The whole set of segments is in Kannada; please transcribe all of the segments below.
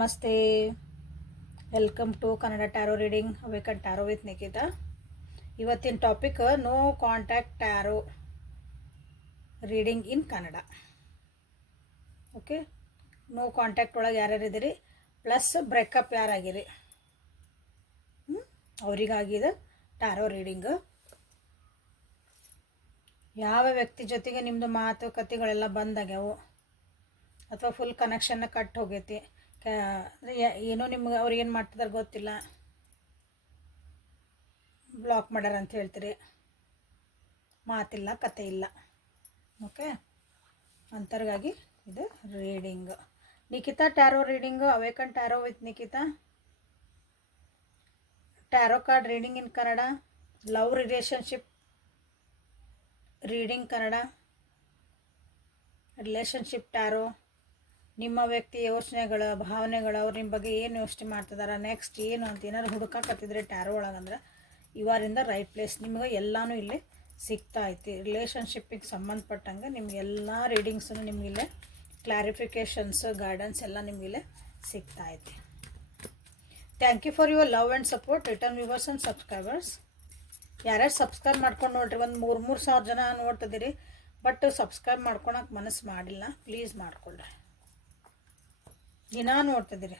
ನಮಸ್ತೆ. Welcome to Kannada tarot reading awaken tarot with Nikhita ಇವತ್ತಿನ topic no contact tarot reading in Kannada okay no contact ಒಳಗೆ ಯಾರ್ಯಾರು ಇದ್ದೀರಿ? ಪ್ಲಸ್ ಬ್ರೇಕಪ್ ಯಾರಾಗಿರಿ? ಹ್ಞೂ ಅವರಿಗಾಗಿದೆ ಟ್ಯಾರೋ ರೀಡಿಂಗ್ ಯಾವ ವ್ಯಕ್ತಿ ಜೊತೆಗೆ ನಿಮ್ಮದು ಮಾತುಕತೆಗಳೆಲ್ಲ ಬಂದಾಗ್ಯಾವು? ಅಥವಾ ಫುಲ್ ಕನೆಕ್ಷನ್ನ ಕಟ್ ಹೋಗೈತಿ? ಕ ಏನೋ ನಿಮ್ಗೆ ಅವ್ರು ಏನು ಮಾಡ್ತಿದಾರೆ ಗೊತ್ತಿಲ್ಲ. ಬ್ಲಾಕ್ ಮಾಡ್ಯಾರ ಅಂತ ಹೇಳ್ತೀರಿ. ಮಾತಿಲ್ಲ, ಕತೆ ಇಲ್ಲ. ಓಕೆ ಅಂತರ್ಗಾಗಿ ಇದು reading Nikhita tarot reading awaken tarot with Nikhita. Tarot card reading in Kannada love relationship reading Kannada relationship tarot ನಿಮ್ಮ ವ್ಯಕ್ತಿ ಯೋಚನೆಗಳು, ಭಾವನೆಗಳು, ಅವ್ರು ನಿಮ್ಮ ಬಗ್ಗೆ ಏನು ಯೋಚನೆ ಮಾಡ್ತಿದಾರೆ ನೆಕ್ಸ್ಟ್ ಏನು ಅಂತ ಏನಾದ್ರು ಹುಡುಕಾಕತ್ತಿದ್ರೆ ಟ್ಯಾರೋ ಒಳಗಂದ್ರೆ ಇವರಿಂದ ರೈಟ್ ಪ್ಲೇಸ್ ನಿಮಗೆ ಎಲ್ಲನೂ ಇಲ್ಲಿ ಸಿಗ್ತಾ ಐತಿ. ರಿಲೇಷನ್ಶಿಪ್ಪಿಗೆ ಸಂಬಂಧಪಟ್ಟಂಗೆ ನಿಮ್ಗೆ ಎಲ್ಲ ರೀಡಿಂಗ್ಸನ್ನು ನಿಮಗಿಲ್ಲೇ ಕ್ಲಾರಿಫಿಕೇಶನ್ಸ್ ಗೈಡೆನ್ಸ್ ಎಲ್ಲ ನಿಮಗಿಲ್ಲೇ ಸಿಗ್ತಾ ಐತಿ. Thank you for your love and support return viewers and subscribers ಯಾರ್ಯಾರು ಸಬ್ಸ್ಕ್ರೈಬ್ ಮಾಡ್ಕೊಂಡು ನೋಡ್ರಿ, ಒಂದು ಮೂರು ಮೂರು ಸಾವಿರ ಜನ ನೋಡ್ತಿದ್ದೀರಿ ಬಟ್ ಸಬ್ಸ್ಕ್ರೈಬ್ ಮಾಡ್ಕೊಳಕ್ಕೆ ಮನಸ್ಸು ಮಾಡಿಲ್ಲ ಪ್ಲೀಸ್ ಮಾಡ್ಕೊಳ್ರಿ. ದಿನ ನೋಡ್ತಿದ್ದೀರಿ.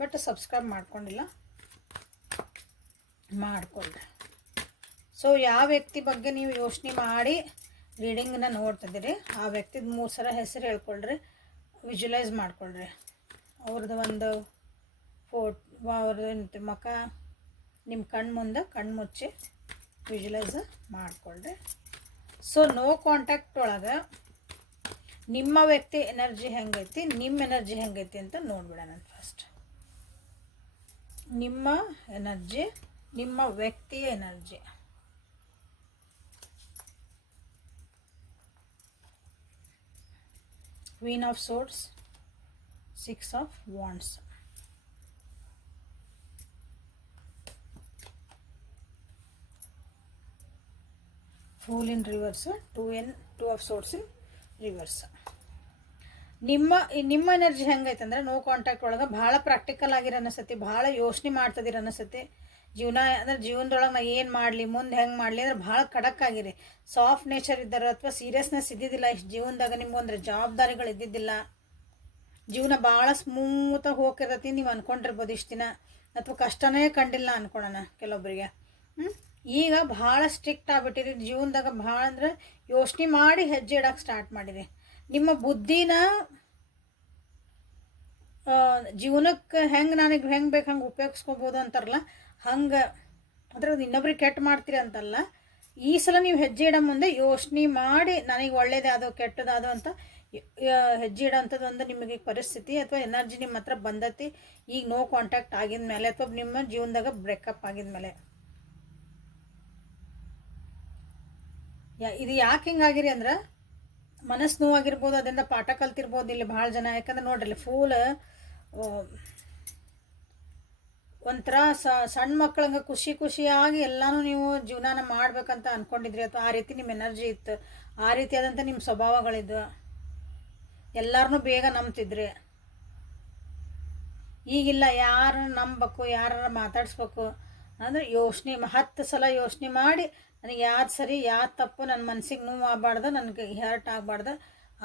ಬಟ್ ಸಬ್ಸ್ಕ್ರೈಬ್ ಮಾಡ್ಕೊಂಡಿಲ್ಲ. ಮಾಡ್ಕೊಳ್ರಿ ಸೊ ಯಾವ ವ್ಯಕ್ತಿ ಬಗ್ಗೆ ನೀವು ಯೋಚನೆ ಮಾಡಿ ರೀಡಿಂಗನ್ನ ನೋಡ್ತಿದ್ದೀರಿ, ಆ ವ್ಯಕ್ತಿದ ಮೂರು ಸಲ ಹೆಸರು ಹೇಳ್ಕೊಳ್ರಿ ವಿಜುವಲೈಸ್ ಮಾಡ್ಕೊಳ್ರಿ. ಅವ್ರದ್ದು ಒಂದು ಫೋಟ್ ಅವ್ರದ್ದು ಮುಖ ನಿಮ್ಮ ಕಣ್ಣು ಮುಂದೆ ಕಣ್ಣು ಮುಚ್ಚಿ ವಿಜುವಲೈಸ್ ಮಾಡ್ಕೊಳ್ರಿ. ಸೊ ನೋ ಕಾಂಟ್ಯಾಕ್ಟ್ ಒಳಗೆ ನಿಮ್ಮ ವ್ಯಕ್ತಿ ಎನರ್ಜಿ ಹೆಂಗೈತಿ, ನಿಮ್ಮ ಎನರ್ಜಿ ಹೆಂಗೈತಿ ಅಂತ ನೋಡ್ಬಿಡೋಣ ಫಸ್ಟ್ ನಿಮ್ಮ ಎನರ್ಜಿ, ನಿಮ್ಮ ವ್ಯಕ್ತಿಯ energy. Queen of swords six of wands fool in reverse two and two of swords in reverse ನಿಮ್ಮ ನಿಮ್ಮ ಎನರ್ಜಿ ಹೆಂಗೈತೆ ಅಂದ್ರೆ ನೋ ಕಾಂಟ್ಯಾಕ್ಟ್ ಒಳಗೆ ಭಾಳ ಪ್ರಾಕ್ಟಿಕಲ್ ಆಗಿರೋ ಅನಿಸತಿ ಭಾಳ ಯೋಚನೆ ಮಾಡ್ತದಿರ ಅನಿಸತಿ ಜೀವನ, ಅಂದ್ರೆ ಜೀವನದೊಳಗೆ ನಾ ಏನು ಮಾಡಲಿ, ಮುಂದೆ ಹೆಂಗೆ ಮಾಡಲಿ ಅಂದ್ರೆ ಭಾಳ ಖಡಕ್ ಆಗಿರಿ. ಸಾಫ್ಟ್ ನೇಚರ್ ಇದ್ದಾರೆ ಅಥವಾ ಸೀರಿಯಸ್ನೆಸ್ ಇದ್ದಿದ್ದಿಲ್ಲ, ಇಷ್ಟು ಜೀವನದಾಗ ನಿಮ್ಗೊಂದ್ರೆ ಜವಾಬ್ದಾರಿಗಳು ಇದ್ದಿದ್ದಿಲ್ಲ. ಜೀವನ ಭಾಳ ಸ್ಮೂತಾಗಿ ಹೋಗಿರ್ತೈತಿ ನೀವು ಅಂದ್ಕೊಂಡಿರ್ಬೋದು ಇಷ್ಟು ದಿನ. ಅಥವಾ ಕಷ್ಟನೇ ಕಂಡಿಲ್ಲ ಅನ್ಕೊಳೋಣ ಕೆಲವೊಬ್ಬರಿಗೆ ಈಗ ಭಾಳ ಸ್ಟ್ರಿಕ್ಟ್ ಆಗ್ಬಿಟ್ಟಿರಿ ಜೀವನದಾಗ ಭಾಳ ಅಂದ್ರೆ ಯೋಚನೆ ಮಾಡಿ ಹೆಜ್ಜೆ ಇಡೋಕೆ ಸ್ಟಾರ್ಟ್ ಮಾಡಿರಿ ನಿಮ್ಮ ಬುದ್ಧಿನ ಜೀವನಕ್ಕೆ ಹೆಂಗೆ ನನಗೆ ಹೆಂಗೆ ಬೇಕು ಹಂಗೆ ಉಪಯೋಗಿಸ್ಕೋಬೋದು ಅಂತಾರಲ್ಲ, ಹಂಗೆ ಅಂದ್ರೆ ಇನ್ನೊಬ್ರಿಗೆ ಕೆಟ್ಟ ಮಾಡ್ತೀರಿ ಅಂತಲ್ಲ, ಈ ಸಲ ನೀವು ಹೆಜ್ಜೆ ಇಡೋ ಮುಂದೆ ಯೋಚನೆ ಮಾಡಿ ನನಗೆ ಒಳ್ಳೇದಾದೋ ಕೆಟ್ಟದಾದೋ ಅಂತ ಹೆಜ್ಜೆ ಇಡೋಂಥದ್ದು ಒಂದು ನಿಮಗೆ ಪರಿಸ್ಥಿತಿ ಅಥವಾ ಎನರ್ಜಿ ನಿಮ್ಮ ಹತ್ರ ಬಂದತಿ, ಈಗ ನೋ ಕಾಂಟ್ಯಾಕ್ಟ್ ಆಗಿದ ಮೇಲೆ ಅಥವಾ ನಿಮ್ಮ ಜೀವನದಾಗ ಬ್ರೇಕಪ್ ಆಗಿದ ಮೇಲೆ ಯಾ, ಇದು ಯಾಕೆ ಹಿಂಗಾಗಿರಿ ಅಂದ್ರೆ ಮನಸ್ಸು ನೋವಾಗಿರ್ಬೋದು ಅದರಿಂದ ಪಾಠ ಕಲ್ತಿರ್ಬೋದು ಇಲ್ಲಿ ಭಾಳ ಜನ. ಯಾಕಂದ್ರೆ ನೋಡ್ರಿ ಫೂಲ್ ಒಂಥರ ಸಣ್ಣ ಮಕ್ಳಂಗೆ ಖುಷಿ ಖುಷಿಯಾಗಿ ಎಲ್ಲನೂ ನೀವು ಜೀವನಾನ ಮಾಡ್ಬೇಕಂತ ಅಂದ್ಕೊಂಡಿದ್ರಿ ಅಥವಾ ಆ ರೀತಿ ನಿಮ್ಮ ಎನರ್ಜಿ ಇತ್ತು. ಆ ರೀತಿಯಾದಂಥ ನಿಮ್ಮ ಸ್ವಭಾವಗಳಿದ್ದು ಎಲ್ಲರನ್ನೂ ಬೇಗ ನಂಬ್ತಿದ್ರಿ. ಈಗಿಲ್ಲ ಯಾರು ನಂಬಬೇಕು ಯಾರ ಮಾತಾಡಿಸ್ಬೇಕು, ಅಂದರೆ ಯೋಚನೆ, ಹತ್ತು ಸಲ ಯೋಚನೆ ಮಾಡಿ ನನಗೆ ಯಾವ್ದು ಸರಿ ಯಾವ್ದು ತಪ್ಪು ನನ್ನ ಮನ್ಸಿಗೆ ನೋವು ಆಗಬಾರ್ದು, ನನಗೆ ಹರ್ಟ್ ಆಗಬಾರ್ದು,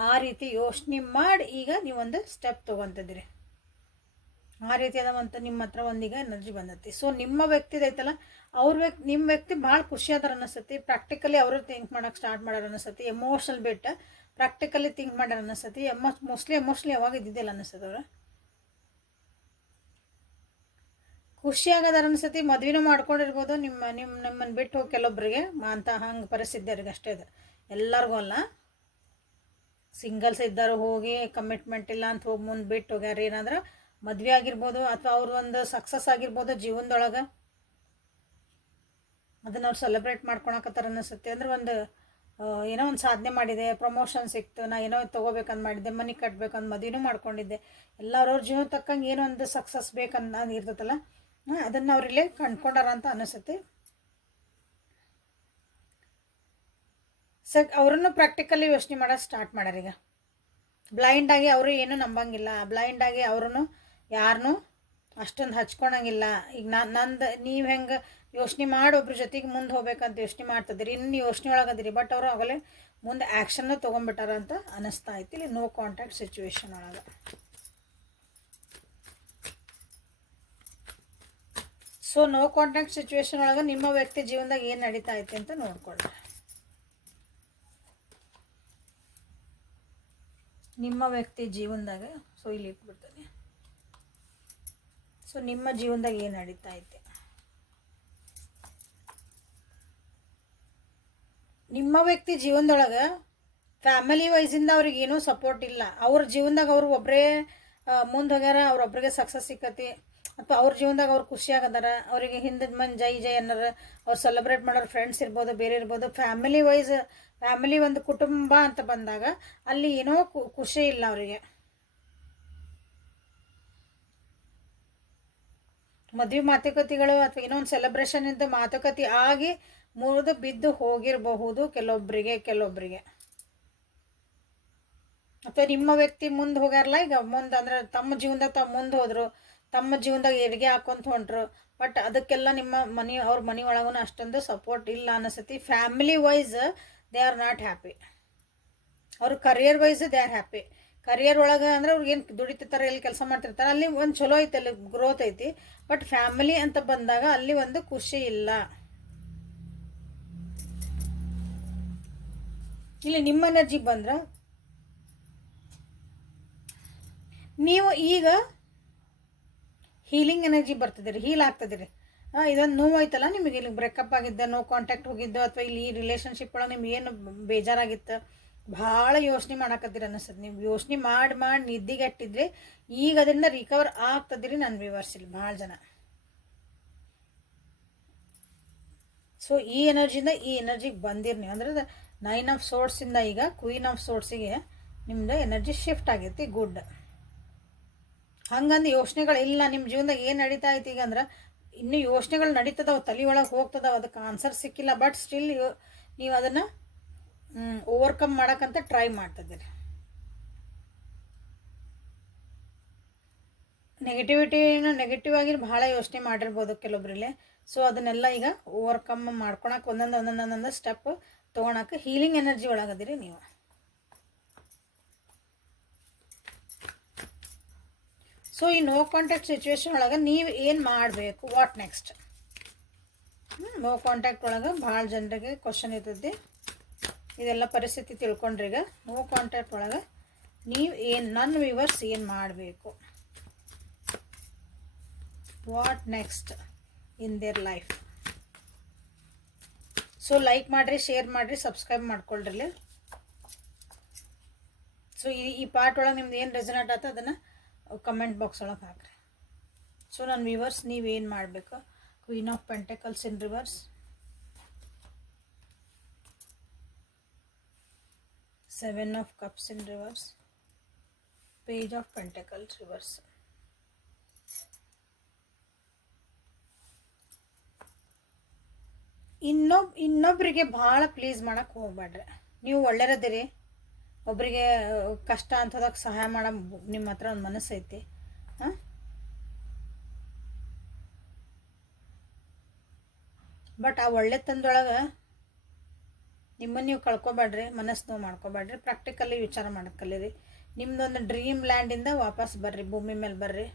ಆ ರೀತಿ ಯೋಚನೆ ಮಾಡಿ ಈಗ ನೀವೊಂದು ಸ್ಟೆಪ್ ತೊಗೊತಿದ್ದೀರಿ. ಆ ರೀತಿಯಾದ ಒಂದು ನಿಮ್ಮ ಹತ್ರ ಒಂದೀಗ ಎನರ್ಜಿ ಬಂದೈತಿ. ಸೊ ನಿಮ್ಮ ವ್ಯಕ್ತಿದೈತಲ್ಲ ಅವ್ರ ವ್ಯಕ್ತಿ ನಿಮ್ಮ ವ್ಯಕ್ತಿ ಭಾಳ ಖುಷಿ ಆದರ ಅನಿಸ್ತತಿ ಪ್ರಾಕ್ಟಿಕಲಿ ಅವರು ಥಿಂಕ್ ಮಾಡೋಕೆ ಸ್ಟಾರ್ಟ್ ಮಾಡ್ಯಾರ ಅನ್ನಿಸ್ತತಿ ಎಮೋಷನಲ್ ಬಿಟ್ಟು ಪ್ರಾಕ್ಟಿಕಲಿ ಥಿಂಕ್ ಮಾಡ್ಯಾರ ಅನ್ನಿಸ್ತತಿ ಎಮೋ ಮೋಸ್ಟ್ಲಿ ಎಮೋಷ್ನಲಿ ಯಾವಾಗ ಇದ್ದಿದ್ದಿಲ್ಲ ಅನಿಸ್ತದ ಅವ್ರು ಆಗೋದಾರ ಅನ್ಸತಿ ಮದ್ವೆನೂ ಮಾಡ್ಕೊಂಡಿರ್ಬೋದು. ನಿಮ್ಮ ನಿಮ್ಮ ನಿಮ್ಮನ್ನು ಬಿಟ್ಟು ಕೆಲವೊಬ್ಬರಿಗೆ ಅಂತ ಹಂಗೆ ಪರಿಸ್ಥಿತಿಯವ್ರಿಗೆ ಅಷ್ಟೇ ಅದು. ಎಲ್ಲರಿಗೂ ಅಲ್ಲ. ಸಿಂಗಲ್ಸ್ ಇದ್ದರು ಹೋಗಿ ಕಮಿಟ್ಮೆಂಟ್ ಇಲ್ಲ ಅಂತ ಹೋಗಿ ಮುಂದೆ ಬಿಟ್ಟು ಹೋಗ್ಯಾರ. ಏನಾದ್ರೆ ಮದುವೆ ಆಗಿರ್ಬೋದು ಅಥವಾ ಅವ್ರ ಒಂದು ಸಕ್ಸಸ್ ಆಗಿರ್ಬೋದು ಜೀವನದೊಳಗೆ. ಅದನ್ನ ಅವ್ರು ಸೆಲೆಬ್ರೇಟ್ ಮಾಡ್ಕೊಳಕತ್ತಾರ ಅನ್ನಿಸುತ್ತೆ ಅಂದ್ರೆ ಒಂದು ಏನೋ ಒಂದು ಸಾಧನೆ ಮಾಡಿದೆ. ಪ್ರಮೋಷನ್ ಸಿಕ್ತು. ನಾ ಏನೋ ತೊಗೋಬೇಕಂತ ಮಾಡಿದ್ದೆ. ಮನೆ ಕಟ್ಬೇಕಂತ ಮದುವೆನೂ ಮಾಡ್ಕೊಂಡಿದ್ದೆ. ಎಲ್ಲರವ್ರ ಜೀವನ ತಕ್ಕಂಗೆ ಏನೋ ಒಂದು ಸಕ್ಸಸ್ ಬೇಕನ್ನ ಇರ್ತೈತಲ್ಲ. ಅದನ್ನು ಅವ್ರಿಲ್ಲೇ ಕಂಡ್ಕೊಂಡಾರ ಅಂತ ಅನಿಸುತ್ತೆ. ಸರ್, ಅವರನ್ನು ಪ್ರಾಕ್ಟಿಕಲಿ ಯೋಚನೆ ಮಾಡೋ ಸ್ಟಾರ್ಟ್ ಮಾಡ್ಯಾರ ಈಗ. ಬ್ಲೈಂಡಾಗಿ ಅವರು ಏನೂ ನಂಬಂಗಿಲ್ಲ. ಬ್ಲೈಂಡಾಗಿ ಅವ್ರೂ ಯಾರನ್ನೂ ಅಷ್ಟೊಂದು ಹಚ್ಕೊಳಂಗಿಲ್ಲ ಈಗ ನಾನು ನಂದು, ನೀವು ಹೆಂಗೆ ಯೋಚನೆ ಮಾಡಿ ಒಬ್ರ ಜೊತೆಗೆ ಮುಂದೆ ಹೋಗ್ಬೇಕಂತ ಯೋಚನೆ ಮಾಡ್ತಿದ್ದೀರಿ ಇನ್ನು ಯೋಚನೆ ಒಳಗದಿರಿ ಬಟ್ ಅವರು ಆಗಲೇ ಮುಂದೆ ಆ್ಯಕ್ಷನ್ನು ತೊಗೊಂಬಿಟ್ಟಾರ ಅಂತ ಅನ್ನಿಸ್ತಾ ಐತಿ. ಇಲ್ಲಿ ನೋ ಕಾಂಟ್ಯಾಕ್ಟ್ ಸಿಚುವೇಶನ್ ಒಳಗೆ. ಸೊ ನೋ ಕಾಂಟ್ಯಾಕ್ಟ್ ಸಿಚುವೇಶನ್ ಒಳಗೆ ನಿಮ್ಮ ವ್ಯಕ್ತಿ ಜೀವನದಾಗ ಏನು ನಡೀತಾ ಐತಿ ಅಂತ ನೋಡ್ಕೊಳ್ಳಿ. ನಿಮ್ಮ ವ್ಯಕ್ತಿ ಜೀವನದಾಗ ಸೊ ಇಲ್ಲಿ ಇಟ್ಬಿಡ್ತೇನೆ. ಸೊ ನಿಮ್ಮ ಜೀವನದಾಗ ಏನು ನಡೀತಾ ಐತೆ? ನಿಮ್ಮ ವ್ಯಕ್ತಿ ಜೀವನದೊಳಗೆ ಫ್ಯಾಮಿಲಿ ವೈಸಿಂದ ಅವ್ರಿಗೆ ಏನೂ ಸಪೋರ್ಟ್ ಇಲ್ಲ. ಅವ್ರ ಜೀವನದಾಗ ಅವ್ರು ಒಬ್ಬರೇ ಮುಂದೆ ಹೋಗ್ಯಾರ, ಅವ್ರೊಬ್ರಿಗೆ ಸಕ್ಸಸ್ ಸಿಕ್ಕತಿ. ಅಥವಾ ಅವ್ರ ಜೀವನದಾಗ ಅವ್ರು ಖುಷಿಯಾಗದಾರ ಅವರಿಗೆ ಹಿಂದಿನ ಮಂದಿ ಜೈ ಜೈ ಅನ್ನೋರು, ಅವ್ರು ಸೆಲೆಬ್ರೇಟ್ ಮಾಡೋರು ಫ್ರೆಂಡ್ಸ್ ಇರ್ಬೋದು, ಬೇರೆ ಇರ್ಬೋದು ಫ್ಯಾಮಿಲಿ ವೈಸ್ ಫ್ಯಾಮಿಲಿ ಒಂದು ಕುಟುಂಬ ಅಂತ ಬಂದಾಗ ಅಲ್ಲಿ ಏನೋ ಖುಷಿ ಇಲ್ಲ ಅವರಿಗೆ. ಮದುವೆ ಮಾತುಕತೆಗಳು ಅಥವಾ ಏನೋ ಒಂದು ಸೆಲೆಬ್ರೇಷನ್ ಇಂದ ಮಾತುಕತೆ ಆಗಿ ಮುರಿದು ಬಿದ್ದು ಹೋಗಿರಬಹುದು ಕೆಲವೊಬ್ಬರಿಗೆ ಕೆಲವೊಬ್ಬರಿಗೆ ಅಥವಾ ನಿಮ್ಮ ವ್ಯಕ್ತಿ ಮುಂದೆ ಹೋಗ್ಯಾರಲ್ಲ ಈಗ, ಮುಂದೆ ಅಂದ್ರೆ ತಮ್ಮ ಜೀವನದಾಗ ತಾವು ಮುಂದೆ ಹೋದ್ರು ತಮ್ಮ ಜೀವನದಾಗ ಹೆರಿಗೆ ಹಾಕೊಂತ ಹೊಂಟ್ರು. ಬಟ್ ಅದಕ್ಕೆಲ್ಲ ನಿಮ್ಮ ಮನೆ, ಅವ್ರ ಮನೆ ಒಳಗೂ ಅಷ್ಟೊಂದು ಸಪೋರ್ಟ್ ಇಲ್ಲ ಅನಿಸತಿ family wise they are not happy ಅವ್ರ career wise they are happy career ಒಳಗೆ ಅಂದ್ರೆ ಅವ್ರಿಗೆ ಏನು ದುಡಿತಿರ್ತಾರೆ, ಎಲ್ಲಿ ಕೆಲಸ ಮಾಡ್ತಿರ್ತಾರೆ, ಅಲ್ಲಿ ಒಂದು ಚಲೋ ಐತೆ, ಅಲ್ಲಿ ಗ್ರೋತ್ ಐತಿ. ಬಟ್ ಫ್ಯಾಮಿಲಿ ಅಂತ ಬಂದಾಗ ಅಲ್ಲಿ ಒಂದು ಖುಷಿ ಇಲ್ಲ. ಇಲ್ಲಿ ನಿಮ್ಮ ಎನರ್ಜಿ ಬಂದ್ರೆ, ನೀವು ಈಗ ಹೀಲಿಂಗ್ ಎನರ್ಜಿ ಬರ್ತದೆ ರೀ ಹೀಲ್ ಆಗ್ತದೆ ಹಾಂ ಇದೊಂದು ನೋವು ಆಯ್ತಲ್ಲ ನಿಮಗೆ ಇಲ್ಲಿ ಬ್ರೇಕಪ್ ಆಗಿದ್ದ ನೋ ಕಾಂಟ್ಯಾಕ್ಟ್ ಹೋಗಿದ್ದು, ಅಥವಾ ಇಲ್ಲಿ ಈ ರಿಲೇಷನ್ಶಿಪ್ ಒಳಗೆ ನಿಮ್ಗೆ ಏನು ಬೇಜಾರಾಗಿತ್ತು? ಭಾಳ ಯೋಚನೆ ಮಾಡಾಕತ್ತೀರಿ ಅನ್ನಿಸ್ತದೆ ನೀವು. ಯೋಚನೆ ಮಾಡಿ ಮಾಡಿ ನಿದ್ದಿಗೆಟ್ಟಿದ್ರೆ ಈಗ ಅದರಿಂದ ರಿಕವರ್ ಆಗ್ತದ್ರಿ ನನ್ನ ವ್ಯೂವರ್ಸ್ ಇಲ್ಲಿ, ಭಾಳ ಜನ. ಸೊ ಈ ಎನರ್ಜಿಯಿಂದ ಈ ಎನರ್ಜಿಗೆ ಬಂದಿರಿ ನೀವು. ಅಂದ್ರೆ ನೈನ್ ಆಫ್ ಸೋರ್ಸಿಂದ ಈಗ ಕ್ವೀನ್ ಆಫ್ ಸೋರ್ಸಿಗೆ ನಿಮ್ದು ಎನರ್ಜಿ ಶಿಫ್ಟ್ ಆಗೈತಿ ಗುಡ್ ಹಂಗಂದು ಯೋಚನೆಗಳು ಇಲ್ಲ ನಿಮ್ಮ ಜೀವನದಾಗ ಏನು ನಡೀತಾ ಐತಿ ಈಗ ಅಂದ್ರೆ ಇನ್ನೂ ಯೋಚನೆಗಳು ನಡೀತದವ, ತಲೆ ಒಳಗೆ ಹೋಗ್ತದವ ಅದಕ್ಕೆ ಆನ್ಸರ್ ಸಿಕ್ಕಿಲ್ಲ ಬಟ್ ಸ್ಟಿಲ್ ನೀವು ಅದನ್ನು ಓವರ್ಕಮ್ ಮಾಡೋಕ್ಕಂತ ಟ್ರೈ ಮಾಡ್ತಿದ್ದೀರಿ. ನೆಗೆಟಿವಿಟಿನ ನೆಗೆಟಿವ್ ಆಗಿ ಭಾಳ ಯೋಚನೆ ಮಾಡಿರ್ಬೋದು ಕೆಲವೊಬ್ರಲ್ಲಿ. ಸೊ ಅದನ್ನೆಲ್ಲ ಈಗ ಓವರ್ಕಮ್ ಮಾಡ್ಕೊಳಕ್ಕೆ ಒಂದೊಂದು ಒಂದೊಂದು ಒಂದೊಂದು ಸ್ಟೆಪ್ ತೊಗೊಳಕ್ಕೆ ಹೀಲಿಂಗ್ ಎನರ್ಜಿ ಒಳಗದಿರಿ ನೀವು. ಸೊ ಈ ನೋ ಕಾಂಟ್ಯಾಕ್ಟ್ ಸಿಚುವೇಶನ್ ಒಳಗೆ ನೀವು ಏನು ಮಾಡಬೇಕು? ವಾಟ್ ನೆಕ್ಸ್ಟ್ ನೋ ಕಾಂಟ್ಯಾಕ್ಟ್ ಒಳಗೆ ಭಾಳ ಜನರಿಗೆ ಕ್ವಶನ್ ಇರ್ತೈತಿ ಇದೆಲ್ಲ ಪರಿಸ್ಥಿತಿ ತಿಳ್ಕೊಂಡ್ರಿ ಈಗ. ನೋ ಕಾಂಟ್ಯಾಕ್ಟ್ ಒಳಗೆ ನೀವು ಏನು, ನನ್ನ ವಿವರ್ಸ್ ಏನು ಮಾಡಬೇಕು? What next in their life so like ಮಾಡಿರಿ ಶೇರ್ ಮಾಡಿರಿ ಸಬ್ಸ್ಕ್ರೈಬ್ ಮಾಡ್ಕೊಳ್ರಿ. ಸೊ ಈ ಈ ಪಾರ್ಟ್ ಒಳಗೆ ನಿಮ್ದು ಏನು ರೆಸನೇಟ್ ಆಯ್ತು ಅದನ್ನು ಕಮೆಂಟ್ ಬಾಕ್ಸ್ ಒಳಗೆ ಹಾಕ್ರಿ ಸೊ ನನ್ನ ವ್ಯೂವರ್ಸ್ ನೀವೇನು ಮಾಡಬೇಕು? Queen of pentacles in reverse seven of cups in reverse page of pentacles reverse ಇನ್ನೊಬ್ ಇನ್ನೊಬ್ಬರಿಗೆ ಭಾಳ ಪ್ಲೀಸ್ ಮಾಡಕ್ಕೆ ಹೋಗ್ಬೇಡ್ರಿ ನೀವು ಒಳ್ಳೆಯರದಿರಿ ಒಬ್ಬರಿಗೆ ಕಷ್ಟ ಅಂತದಾಗ ಸಹಾಯ ಮಾಡೋ ನಿಮ್ಮ ಹತ್ರ ಒಂದು ಮನಸ್ಸು ಐತಿ ಹಾಂ ಬಟ್ ಆ ಒಳ್ಳೆತನದೊಳಗೆ ನಿಮ್ಮನ್ನು ನೀವು ಕಳ್ಕೊಬೇಡ್ರಿ ಮನಸ್ಸು ನೋವು ಮಾಡ್ಕೊಬೇಡ್ರಿ ಪ್ರಾಕ್ಟಿಕಲಿ ವಿಚಾರ ಮಾಡೋದು ಕಲೀರಿ. ನಿಮ್ದೊಂದು ಡ್ರೀಮ್ ಲ್ಯಾಂಡಿಂದ ವಾಪಸ್ ಬರ್ರಿ, ಭೂಮಿ ಮೇಲೆ ಬರ್ರಿ.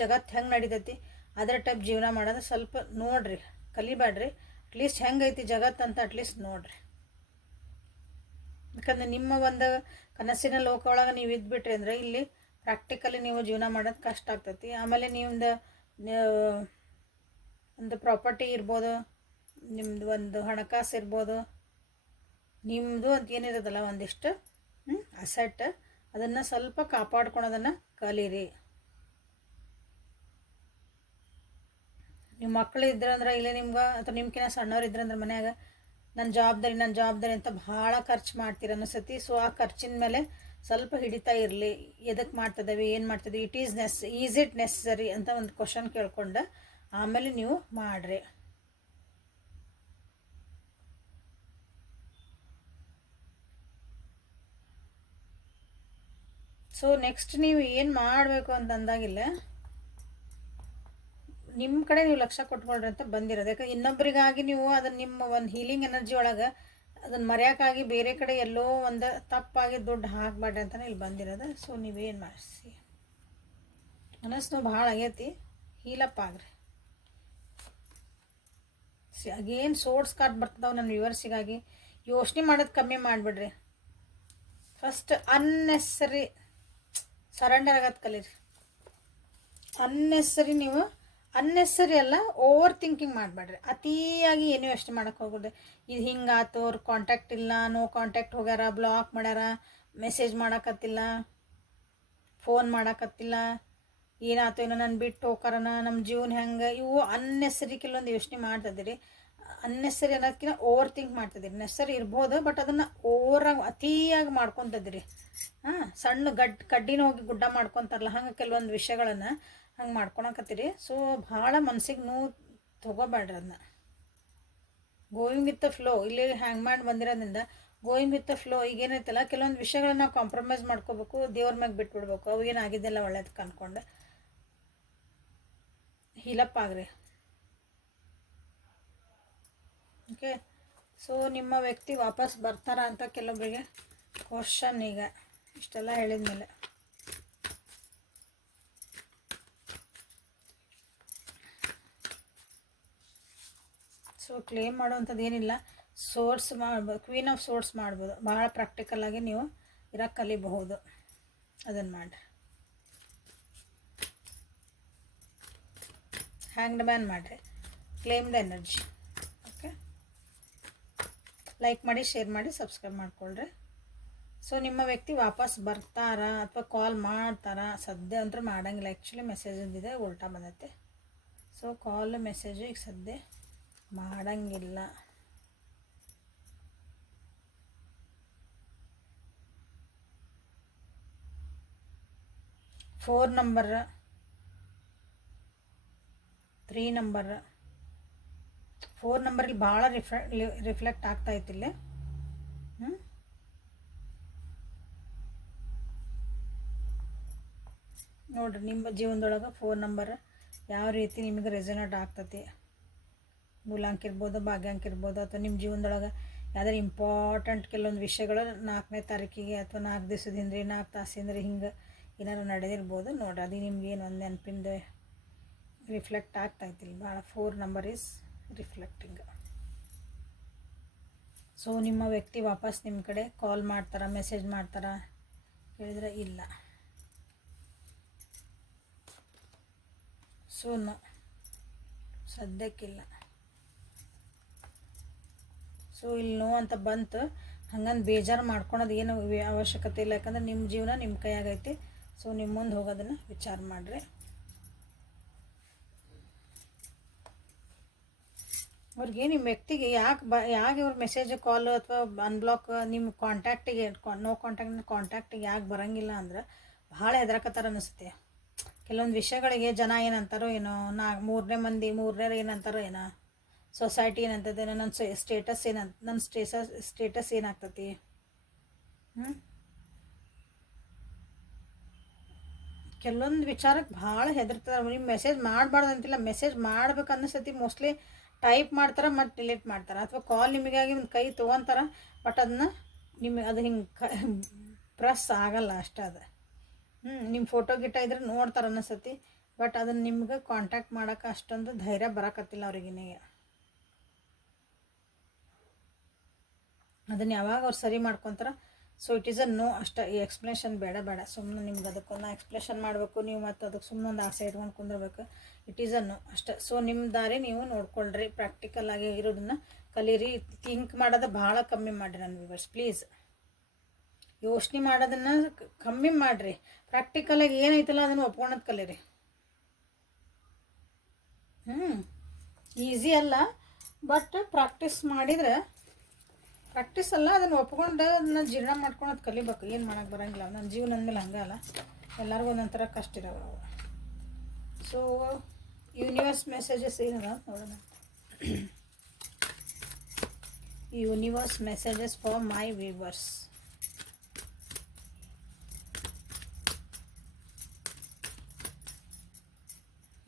ಜಗತ್ತು ಹೆಂಗೆ ನಡೀತೈತಿ, ಅದರ ಟೈಪ್ ಜೀವನ ಮಾಡೋದು ಸ್ವಲ್ಪ ನೋಡ್ರಿ, ಕಲಿಬೇಡ್ರಿ. ಅಟ್ಲೀಸ್ಟ್ ಹೆಂಗೈತಿ ಜಗತ್ತು ಅಂತ ಅಟ್ಲೀಸ್ಟ್ ನೋಡ್ರಿ. ಯಾಕಂದ್ರೆ ನಿಮ್ಮ ಒಂದು ಕನಸಿನ ಲೋಕ ಒಳಗೆ ನೀವು ಇದ್ಬಿಟ್ರಿ ಅಂದರೆ ಇಲ್ಲಿ ಪ್ರಾಕ್ಟಿಕಲಿ ನೀವು ಜೀವನ ಮಾಡೋದು ಕಷ್ಟ ಆಗ್ತೈತಿ. ಆಮೇಲೆ ನೀವೊಂದು ಒಂದು ಪ್ರಾಪರ್ಟಿ ಇರ್ಬೋದು ನಿಮ್ಮದು ಒಂದು ಹಣಕಾಸು ಇರ್ಬೋದು ನಿಮ್ಮದು ಅಂತ ಏನಿರೋದಲ್ಲ ಒಂದಿಷ್ಟು ಅಸೆಟ್ ಅದನ್ನು ಸ್ವಲ್ಪ ಕಾಪಾಡ್ಕೊಳೋದನ್ನು ಕಲೀರಿ. ನಿಮ್ಮ ಮಕ್ಕಳು ಇದ್ರಂದ್ರೆ, ಇಲ್ಲೇ ನಿಮ್ಗೆ, ಅಥವಾ ನಿಮ್ಕಿನ್ನ ಸಣ್ಣವ್ರು ಇದ್ರಂದ್ರೆ ಮನ್ಯಾಗ ನನ್ನ ಜವಾಬ್ದಾರಿ ನನ್ನ ಜವಾಬ್ದಾರಿ ಅಂತ ಭಾಳ ಖರ್ಚು ಮಾಡ್ತೀರ ಅನ್ನಿಸತಿ ಸೊ ಆ ಖರ್ಚಿನ ಮೇಲೆ ಸ್ವಲ್ಪ ಹಿಡಿತಾ ಇರಲಿ. ಎದಕ್ಕೆ ಮಾಡ್ತಿದ್ದೇವೆ ಏನು ಮಾಡ್ತಿದ್ದೀವಿ ಇಟ್ ಈಸ್ ನೆಸ್ ಈಸ್ ಇಟ್ ನೆಸಸರಿ ಅಂತ ಒಂದು ಕ್ವಶನ್ ಕೇಳ್ಕೊಂಡು ಆಮೇಲೆ ನೀವು ಮಾಡಿರಿ. ಸೊ ನೆಕ್ಸ್ಟ್ ನೀವು ಏನು ಮಾಡಬೇಕು ಅಂತ ಅಂದಾಗಿಲ್ಲ. ನಿಮ್ಮ ಕಡೆ ನೀವು ಲಕ್ಷ ಕೊಟ್ಕೊಳ್ರಿ ಅಂತ ಬಂದಿರೋದು. ಯಾಕಂದ್ರೆ ಇನ್ನೊಬ್ಬರಿಗಾಗಿ ನೀವು ಅದನ್ನು ನಿಮ್ಮ ಒಂದು ಹೀಲಿಂಗ್ ಎನರ್ಜಿ ಒಳಗೆ ಅದನ್ನು ಮರೆಯೋಕ್ಕಾಗಿ ಬೇರೆ ಕಡೆ ಎಲ್ಲೋ ಒಂದು ತಪ್ಪಾಗಿ ದುಡ್ಡು ಹಾಕಬೇಡ್ರಿ ಅಂತಲೇ ಇಲ್ಲಿ ಬಂದಿರೋದು. ಸೊ ನೀವೇನು ಮಾಡಿಸಿ? ಮನಸ್ಸು ಭಾಳ ಆಗೈತಿ. ಹೀಲಪ್ ಆಗ್ರಿ. ಸಿ, ಅಗೇನ್ ಸೋರ್ಸ್ ಕಾರ್ಡ್ ಬರ್ತದಾವೆ ನನ್ನ ವಿವರ್ಸಿಗಾಗಿ ಯೋಚನೆ ಮಾಡೋದು ಕಮ್ಮಿ ಮಾಡಿಬಿಡ್ರಿ. ಫಸ್ಟ್ ಅನ್ನೆಸರಿ ಸರೆಂಡರ್ ಆಗತ್ತೆ ಕಲೀರಿ. ಅನ್ನೆಸರಿ ನೀವು ಅನ್ನೆಸರಿ ಅಲ್ಲ ಓವರ್ ಥಿಂಕಿಂಗ್ ಮಾಡಬೇಡ್ರಿ. ಅತಿಯಾಗಿ ಏನು ಯೋಚನೆ ಮಾಡೋಕೆ ಹೋಗೋದು. ಇದು ಹಿಂಗಾತು, ಅವ್ರ ಕಾಂಟ್ಯಾಕ್ಟ್ ಇಲ್ಲ ನೋ ಕಾಂಟ್ಯಾಕ್ಟ್ ಹೋಗ್ಯಾರ ಬ್ಲಾಕ್ ಮಾಡ್ಯಾರ ಮೆಸೇಜ್ ಮಾಡಕತ್ತಿಲ್ಲ ಫೋನ್ ಮಾಡಕತ್ತಿಲ್ಲ ಏನಾಯ್ತು ಏನೋ ನಾನು ಬಿಟ್ಟು ಹೋಗಾರನ ನಮ್ಮ ಜೀವನ ಹೆಂಗೆ, ಇವು ಅನ್ನೆಸರಿ ಕೆಲವೊಂದು ಯೋಚನೆ ಮಾಡ್ತಿದ್ದೀರಿ. ಅನ್ನೆಸರಿ ಅನ್ನೋದಕ್ಕಿಂತ ಓವರ್ ಥಿಂಕ್ ಮಾಡ್ತಿದ್ದೀರಿ. ನೆಸರಿ ಇರ್ಬೋದು ಬಟ್ ಅದನ್ನು ಓವರಾಗಿ ಅತಿಯಾಗಿ ಮಾಡ್ಕೊತದ್ರಿ ಹಾಂ, ಸಣ್ಣ ಗಡ್, ಕಡ್ಡಿನ ಹೋಗಿ ಗುಡ್ಡ ಮಾಡ್ಕೊತಾರಲ್ಲ, ಹಂಗೆ ಕೆಲವೊಂದು ವಿಷಯಗಳನ್ನು. ಹಂಗೆ ಮಾಡ್ಕೊಳಕತ್ತೀರಿ. ಸೊ ಭಾಳ ಮನ್ಸಿಗೆ ನೋವು ತೊಗೋಬೇಡ್ರಿ ಅದನ್ನ ಗೋಯಿಂಗ್ ವಿತ್ ದ ಫ್ಲೋ ಇಲ್ಲಿ ಹ್ಯಾಂಗ್ ಮಾಡಿ ಬಂದಿರೋದ್ರಿಂದ ಗೋಯಿಂಗ್ ವಿತ್ ದ ಫ್ಲೋ ಈಗ ಏನೈತಲ್ಲ ಕೆಲವೊಂದು ವಿಷಯಗಳನ್ನ ನಾವು ಕಾಂಪ್ರಮೈಸ್ ಮಾಡ್ಕೋಬೇಕು, ದೇವ್ರ ಮ್ಯಾಗೆ ಬಿಟ್ಬಿಡ್ಬೇಕು. ಅವು ಏನಾಗಿದ್ದೆಲ್ಲ ಒಳ್ಳೇದಕ್ಕೆ ಅನ್ಕೊಂಡು ಹೀಲಪ್ ಆಗ್ರಿ. ಓಕೆ ಸೊ ನಿಮ್ಮ ವ್ಯಕ್ತಿ ವಾಪಸ್ ಬರ್ತಾರ ಅಂತ ಕೆಲವೊಬ್ಬರಿಗೆ ಕ್ವಶನ್ ಈಗ. ಇಷ್ಟೆಲ್ಲ ಹೇಳಿದ್ಮೇಲೆ. ಸೊ ಕ್ಲೇಮ್ ಮಾಡುವಂಥದ್ದು ಏನಿಲ್ಲ ಸೋರ್ಸ್ ಮಾಡ್ಬೋದು ಕ್ವೀನ್ ಆಫ್ ಸೋರ್ಸ್ ಮಾಡ್ಬೋದು. ಭಾಳ ಪ್ರಾಕ್ಟಿಕಲಾಗಿ ನೀವು ಇರೋಕ್ಕೆ ಕಲಿಬಹುದು. ಅದನ್ನು ಮಾಡಿರಿ. ಹ್ಯಾಂಗ್ಡ್ ಮ್ಯಾನ್ ಮಾಡಿರಿ. Claim the energy okay like ಮಾಡಿ ಶೇರ್ ಮಾಡಿ ಸಬ್ಸ್ಕ್ರೈಬ್ ಮಾಡ್ಕೊಳ್ರಿ. ಸೊ ನಿಮ್ಮ ವ್ಯಕ್ತಿ ವಾಪಸ್ ಬರ್ತಾರಾ ಅಥವಾ ಕಾಲ್ ಮಾಡ್ತಾರಾ? ಸದ್ಯ ಅಂದ್ರೆ ಮಾಡಂಗಿಲ್ಲ. ಆ್ಯಕ್ಚುಲಿ ಮೆಸೇಜ್ ಇದೆ ಉಲ್ಟಾ ಬಂದೈತೆ. ಸೊ ಕಾಲ್ ಮೆಸೇಜು ಈಗ ಸದ್ಯ ಮಾಡಂಗಿಲ್ಲ. Four number three number four ನಂಬರಲ್ಲಿ ಭಾಳ ರಿಫ್ಲೆ ರಿಫ್ಲೆಕ್ಟ್ ಆಗ್ತಾ ಇತ್ತು ಇಲ್ಲಿ. ನೋಡ್ರಿ ನಿಮ್ಮ ಜೀವನದೊಳಗೆ ಫೋನ್ ನಂಬರ್ ಯಾವ ರೀತಿ ನಿಮಗೆ ರೆಸನೇಟ್ ಆಗ್ತತಿ. ಮೂಲಾಂಕ ಇರ್ಬೋದು ಭಾಗ್ಯಾಂಕ ಇರ್ಬೋದು ಅಥವಾ ನಿಮ್ಮ ಜೀವನದೊಳಗೆ ಯಾವ್ದಾರು ಇಂಪಾರ್ಟೆಂಟ್ ಕೆಲವೊಂದು ವಿಷಯಗಳು ನಾಲ್ಕನೇ ತಾರೀಕಿಗೆ ಅಥವಾ ನಾಲ್ಕು ದಿವಸದಿಂದ ರೀ, ನಾಲ್ಕು ತಾಸಿಂದ ರೀ ಹಿಂಗೆ ಏನಾದ್ರು ನಡೆದಿರ್ಬೋದು. ನೋಡಿರಿ, ಅದು ನಿಮ್ಗೆ ಏನು ಒಂದು ನೆನಪಿಂದ ರಿಫ್ಲೆಕ್ಟ್ ಆಗ್ತಾಯಿತ್ತಿಲ್ಲ ಭಾಳ four number is reflecting so ನಿಮ್ಮ ವ್ಯಕ್ತಿ ವಾಪಸ್ ನಿಮ್ಮ ಕಡೆ ಕಾಲ್ ಮಾಡ್ತಾರಾ ಮೆಸೇಜ್ ಮಾಡ್ತಾರಾ? ಹೇಳಿದ್ರೆ ಇಲ್ಲ. ಸೊ ಸದ್ಯಕ್ಕಿಲ್ಲ. ಸೊ ಇಲ್ಲಿ ನೋ ಅಂತ ಬಂತು. ಹಂಗಂದು ಬೇಜಾರು ಮಾಡ್ಕೊಳೋದು ಏನು ಅವಶ್ಯಕತೆ ಇಲ್ಲ. ಯಾಕಂದ್ರೆ ನಿಮ್ಮ ಜೀವನ ನಿಮ್ಮ ಕೈಯಾಗೈತಿ. ಸೊ ನಿಮ್ಮ ಮುಂದೆ ಹೋಗೋದನ್ನು ವಿಚಾರ ಮಾಡಿರಿ. ಅವ್ರಿಗೆ ನಿಮ್ಮ ವ್ಯಕ್ತಿಗೆ ಯಾಕೆ ಬ ಯಾಕೆ ಇವ್ರ ಮೆಸೇಜ್ ಕಾಲು ಅಥವಾ ಅನ್ಬ್ಲಾಕ್ ನಿಮ್ಮ ಕಾಂಟ್ಯಾಕ್ಟಿಗೆ ನೋ ಕಾಂಟ್ಯಾಕ್ಟ್ ಕಾಂಟ್ಯಾಕ್ಟಿಗೆ ಯಾಕೆ ಬರೋಂಗಿಲ್ಲ ಅಂದ್ರೆ ಭಾಳ ಹೆದರಕತ್ತಾರ ಅನಿಸುತ್ತೆ. ಕೆಲವೊಂದು ವಿಷಯಗಳಿಗೆ ಜನ ಏನಂತಾರೋ ಏನೋ ನಾ ಮೂರನೇ ಮಂದಿ ಮೂರನೇ ಏನಂತಾರೋ ಏನೋ. ಸೊಸೈಟಿ ಏನಂತದೆ, ನನ್ನ ಸ್ಟೇಟಸ್ ಏನ ನನ್ನ ಸ್ಟೇಟಸ್ ಸ್ಟೇಟಸ್ ಏನಾಗ್ತತಿ ಹ್ಞೂ ಕೆಲವೊಂದು ವಿಚಾರಕ್ಕೆ ಭಾಳ ಹೆದರ್ತಾರೆ. ನೀವು ಮೆಸೇಜ್ ಮಾಡಬಾರ್ದು ಅಂತಿಲ್ಲ. ಮೆಸೇಜ್ ಮಾಡ್ಬೇಕು ಅನ್ನಿಸ್ತತಿ ಮೋಸ್ಟ್ಲಿ ಟೈಪ್ ಮಾಡ್ತಾರೆ ಮತ್ತು ಡಿಲೀಟ್ ಮಾಡ್ತಾರೆ. ಅಥವಾ ಕಾಲ್ ನಿಮಗಾಗಿ ಒಂದು ಕೈ ತೊಗೊತಾರೆ ಬಟ್ ಅದನ್ನ ನಿಮಗೆ ಅದು ಹಿಂಗೆ ಪ್ರೆಸ್ ಆಗಲ್ಲ ಅಷ್ಟೇ ಅದು. ಹ್ಞೂ ನಿಮ್ಮ ಫೋಟೋ ಗಿಟ್ಟ ಇದ್ರೆ ನೋಡ್ತಾರೆ ಅನ್ನಿಸ್ತತಿ ಬಟ್ ಅದನ್ನು ನಿಮ್ಗೆ ಕಾಂಟ್ಯಾಕ್ಟ್ ಮಾಡೋಕೆ ಅಷ್ಟೊಂದು ಧೈರ್ಯ ಬರಕತ್ತಿಲ್ಲ ಅವ್ರಿಗಿನಿಗೆ ಅದನ್ನು ಯಾವಾಗ ಅವ್ರು ಸರಿ ಮಾಡ್ಕೊತಾರ? So it is a no ಅಷ್ಟ, ಈ ಎಕ್ಸ್ಪ್ಲೇಷನ್ ಬೇಡ ಬೇಡ. ಸುಮ್ಮನೆ ನಿಮ್ಗೆ ಅದಕ್ಕೊಂದು ಎಕ್ಸ್ಪ್ಲೇಷನ್ ಮಾಡಬೇಕು. ನೀವು ಮತ್ತು ಅದಕ್ಕೆ ಸುಮ್ಮನೆ ಒಂದು ಆಸೆ ಇಟ್ಕೊಂಡು ಕುಂದಿರ್ಬೇಕು. ಇಟ್ ಈಸ್ ಅ ನೋ ಅಷ್ಟೇ. ಸೊ ನಿಮ್ಮ ದಾರಿ ನೀವು ನೋಡ್ಕೊಳ್ರಿ. ಪ್ರಾಕ್ಟಿಕಲ್ ಆಗಿ ಇರೋದನ್ನ ಕಲೀರಿ. ಥಿಂಕ್ ಮಾಡೋದು ಭಾಳ ಕಮ್ಮಿ ಮಾಡಿರಿ ನನ್ನ ವಿವರ್ಸ್ ಪ್ಲೀಸ್ ಯೋಚನೆ ಮಾಡೋದನ್ನು ಕಮ್ಮಿ ಮಾಡಿರಿ. ಪ್ರಾಕ್ಟಿಕಲಾಗಿ ಏನೈತಲ್ಲ ಅದನ್ನು ಒಪ್ಕೊಳೋದು ಕಲೀರಿ. ಹ್ಞೂ ಈಸಿ ಅಲ್ಲ. ಬಟ್ ಪ್ರಾಕ್ಟೀಸ್ ಮಾಡಿದ್ರೆ ಪ್ರಾಕ್ಟೀಸ್ ಅಲ್ಲ, ಅದನ್ನು ಒಪ್ಕೊಂಡು ಅದನ್ನ ಜೀರ್ಣ ಮಾಡ್ಕೊಳೋದು ಕಲಿಬೇಕು. ಏನು ಮಾಡೋಕೆ ಬರೋಂಗಿಲ್ಲ. ನನ್ನ ಜೀವನ ಅಂದಮೇಲೆ ಹಂಗಲ್ಲ ಎಲ್ಲರಿಗೂ ಒಂದೊಂಥರ ಕಷ್ಟ ಇದಾವೆ ಅವು ಸೊ ಯೂನಿವರ್ಸ್ ಮೆಸೇಜಸ್ ಏನದ? ನೋಡೋಣ. Universe messages for my viewers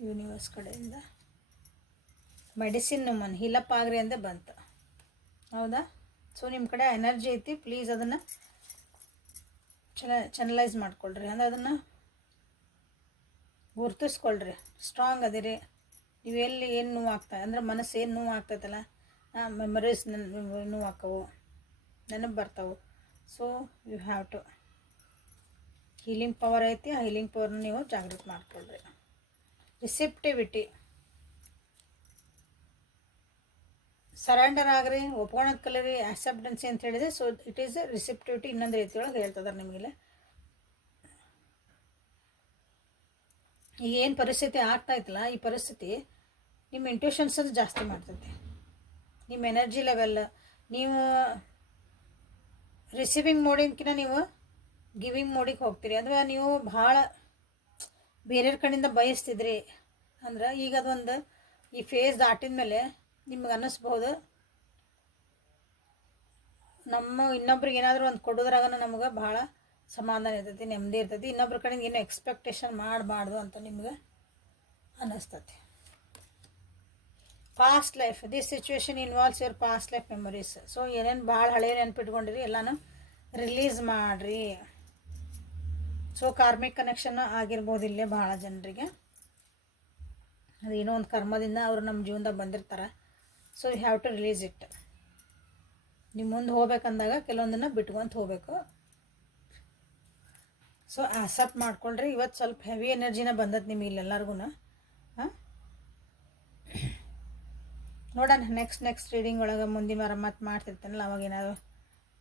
universe ಕಡೆಯಿಂದ. ಮೆಡಿಸಿನ್ ಮನ್ ಹಿಲಪ್ ಆಗ್ರಿ ಅಂದೇ ಬಂತು. ಹೌದಾ? ಸೊ ನಿಮ್ಮ ಕಡೆ ಎನರ್ಜಿ ಐತಿ ಪ್ಲೀಸ್ ಅದನ್ನು ಚೆನ ಚೆನಲೈಸ್ ಮಾಡ್ಕೊಳ್ರಿ. ಅಂದ್ರೆ ಅದನ್ನು ಗುರ್ತಿಸ್ಕೊಳ್ರಿ. ಸ್ಟ್ರಾಂಗ್ ಅದಿರಿ. ನೀವು ಎಲ್ಲಿ ಏನು ನೋವು ಆಗ್ತಾ, ಅಂದ್ರೆ ಮನಸ್ಸು ಏನು ನೋವು ಆಗ್ತೈತಲ್ಲ ಮೆಮರೀಸ್ ನನ್ನ ನೋವು ಹಾಕವು ನೆನಪು ಬರ್ತಾವೆ. So you have to healing power ಐತಿ, ಆ ಹೀಲಿಂಗ್ ಪವರ್ನ ನೀವು ಜಾಗೃತಿ ಮಾಡ್ಕೊಳ್ರಿ. ರಿಸೆಪ್ಟಿವಿಟಿ ಸರೆಂಡರ್ ಆಗ್ರಿ ಒಪ್ಕೊಳೋದು ಕಲೀರಿ ಆಕ್ಸೆಪ್ಟೆನ್ಸಿ ಅಂತ ಹೇಳಿದೆ ಸೊ ಇಟ್ ಈಸ್ ರಿಸೆಪ್ಟಿವಿಟಿ ಇನ್ನೊಂದು ರೀತಿಯೊಳಗೆ ಹೇಳ್ತದಾರೆ ನಿಮಗೆಲ್ಲ. ಈಗ ಏನು ಪರಿಸ್ಥಿತಿ ಆಗ್ತಾ ಇತ್ತಲ್ಲ, ಈ ಪರಿಸ್ಥಿತಿ ನಿಮ್ಮ ಇಂಟ್ಯೂಷನ್ಸ್ ಅದು ಜಾಸ್ತಿ ಮಾಡ್ತೈತಿ. ನಿಮ್ಮ ಎನರ್ಜಿ ಲೆವೆಲ್ ನೀವು ರಿಸೀವಿಂಗ್ ಮೋಡಿಗಿಂತ ನೀವು ಗಿವಿಂಗ್ ಮೋಡಿಗೆ ಹೋಗ್ತೀರಿ. ಅಥವಾ ನೀವು ಭಾಳ ಬೇರೆಯವ್ರ ಕಡೆಯಿಂದ ಬಯಸ್ತಿದ್ರಿ ಅಂದ್ರೆ ಈಗ ಅದೊಂದು ಈ ಫೇಸ್ ದಾಟಿದ ಮೇಲೆ ನಿಮ್ಗೆ ಅನ್ನಿಸ್ಬೋದು ನಮ್ಮ ಇನ್ನೊಬ್ರಿಗೆ ಏನಾದರೂ ಒಂದು ಕೊಡೋದ್ರಾಗ ನಮ್ಗೆ ಭಾಳ ಸಮಾಧಾನ ಇರ್ತೈತಿ, ನೆಮ್ಮದಿ ಇರ್ತೈತಿ. ಇನ್ನೊಬ್ರ ಕಡೆಯಿಂದ ಏನೂ ಎಕ್ಸ್ಪೆಕ್ಟೇಷನ್ ಮಾಡಬಾರ್ದು ಅಂತ ನಿಮ್ಗೆ ಅನ್ನಿಸ್ತತಿ. Past life this situation involves your past life memories so ಏನೇನು ಭಾಳ ಹಳೆಯ ನೆನ್ಪಿಟ್ಕೊಂಡಿರಿ, ಎಲ್ಲನೂ ರಿಲೀಸ್ ಮಾಡಿರಿ. ಸೊ ಕಾರ್ಮಿಕ್ ಕನೆಕ್ಷನ್ ಆಗಿರ್ಬೋದು ಇಲ್ಲೇ ಭಾಳ ಜನರಿಗೆ. ಅದು ಏನೋ ಒಂದು ಕರ್ಮದಿಂದ ಅವರು ನಮ್ಮ ಜೀವನದಾಗ ಬಂದಿರ್ತಾರೆ. So you have to release it ನೀವು ಮುಂದೆ ಹೋಗ್ಬೇಕಂದಾಗ ಕೆಲವೊಂದನ್ನು ಬಿಟ್ಕೊಂತ ಹೋಗ್ಬೇಕು. ಸೊ ಆಸಪ್ ಮಾಡ್ಕೊಳ್ರಿ. ಇವತ್ತು ಸ್ವಲ್ಪ ಹೆವಿ ಎನರ್ಜಿನ ಬಂದದ್ದು ನಿಮಗೆ ಇಲ್ಲೆಲ್ಲರಿಗೂ ಹಾಂ? ನೋಡೋಣ ನೆಕ್ಸ್ಟ್ ನೆಕ್ಸ್ಟ್ ರೀಡಿಂಗ್ ಒಳಗೆ ಮುಂದಿನ ವಾರ ಮತ್ತೆ ಮಾಡ್ತಿರ್ತೇನಲ್ಲ, ಅವಾಗ ಏನಾದ್ರು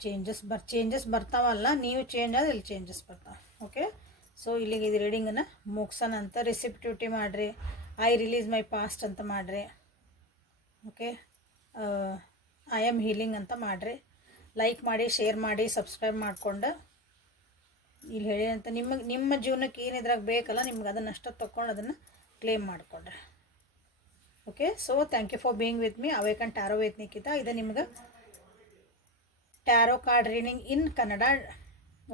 ಚೇಂಜಸ್ ಬರ್ ಚೇಂಜಸ್ ಬರ್ತಾವಲ್ಲ, ನೀವು ಚೇಂಜ್ ಆದ್ರೆ ಇಲ್ಲಿ ಚೇಂಜಸ್ ಬರ್ತಾವೆ. ಓಕೆ ಸೊ ಇಲ್ಲಿಗೆ ಇದು ರೀಡಿಂಗನ್ನು ಮುಗ್ಸೋಣ ಅಂತ ರಿಸಿಪ್ಟಿವಿಟಿ ಮಾಡಿರಿ. ಐ ರಿಲೀಸ್ ಮೈ ಪಾಸ್ಟ್ ಅಂತ ಮಾಡಿರಿ. ಓಕೆ? ಐ ಆಮ್ ಹೀಲಿಂಗ್ ಅಂತ ಮಾಡಿರಿ. ಲೈಕ್ ಮಾಡಿ ಶೇರ್ ಮಾಡಿ ಸಬ್ಸ್ಕ್ರೈಬ್ ಮಾಡಿಕೊಂಡು. ಇಲ್ಲಿ ಹೇಳಿ ಅಂತ ನಿಮಗೆ ನಿಮ್ಮ ಜೀವನಕ್ಕೆ ಏನು ಇದ್ರಾಗ ಬೇಕಲ್ಲ, ನಿಮ್ಗೆ ಅದನ್ನಷ್ಟು ತೊಗೊಂಡು ಅದನ್ನು ಕ್ಲೇಮ್ ಮಾಡಿಕೊಂಡ್ರೆ. Okay? So thank you for being with me awaken tarot with Nikhita ಇದು ನಿಮ್ಗೆ tarot card reading in Kannada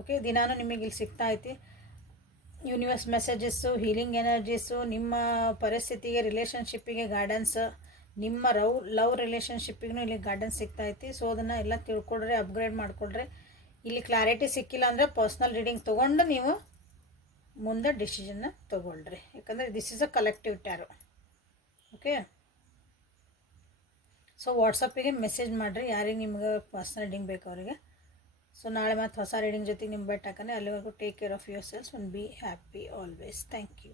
okay? ದಿನಾನು ನಿಮಗೆ ಇಲ್ಲಿ ಸಿಗ್ತಾ ಐತಿ. ಯೂನಿವರ್ಸ್ ಮೆಸೇಜಸ್ಸು ಹೀಲಿಂಗ್ ಎನರ್ಜೀಸು ನಿಮ್ಮ ಪರಿಸ್ಥಿತಿಗೆ ರಿಲೇಷನ್ಶಿಪ್ಪಿಗೆ ಗಾರ್ಡನ್ಸ್ ನಿಮ್ಮ ರವ್ ಲವ್ ರಿಲೇಷನ್ಶಿಪ್ಪಿಗೂ ಇಲ್ಲಿ ಗಾರ್ಡನ್ ಸಿಗ್ತಾ ಐತಿ ಸೊ ಅದನ್ನು ಎಲ್ಲ ತಿಳ್ಕೊಳ್ರಿ ಅಪ್ಗ್ರೇಡ್ ಮಾಡಿಕೊಡ್ರಿ ಇಲ್ಲಿ ಕ್ಲಾರಿಟಿ ಸಿಕ್ಕಿಲ್ಲ ಅಂದರೆ ಪರ್ಸ್ನಲ್ ರೀಡಿಂಗ್ ತೊಗೊಂಡು ನೀವು ಮುಂದೆ ಡಿಸಿಷನ್ನ ತೊಗೊಳ್ರಿ. ಯಾಕಂದರೆ this is a collective tarot okay so ವಾಟ್ಸಪ್ಪಿಗೆ message ಮಾಡಿರಿ. ಯಾರಿಗೆ ನಿಮ್ಗೆ ಪರ್ಸ್ನಲ್ ರೀಡಿಂಗ್ ಬೇಕು ಅವರಿಗೆ. ಸೊ ನಾಳೆ ಮತ್ತೆ ಹೊಸ ರೀಡಿಂಗ್ ಜೊತೆಗೆ ನಿಮ್ಮ ಬೆಟ್ ಹಾಕಂದ್ರೆ ಅಲ್ಲಿವರೆಗೂ take care of yourselves one be happy always thank you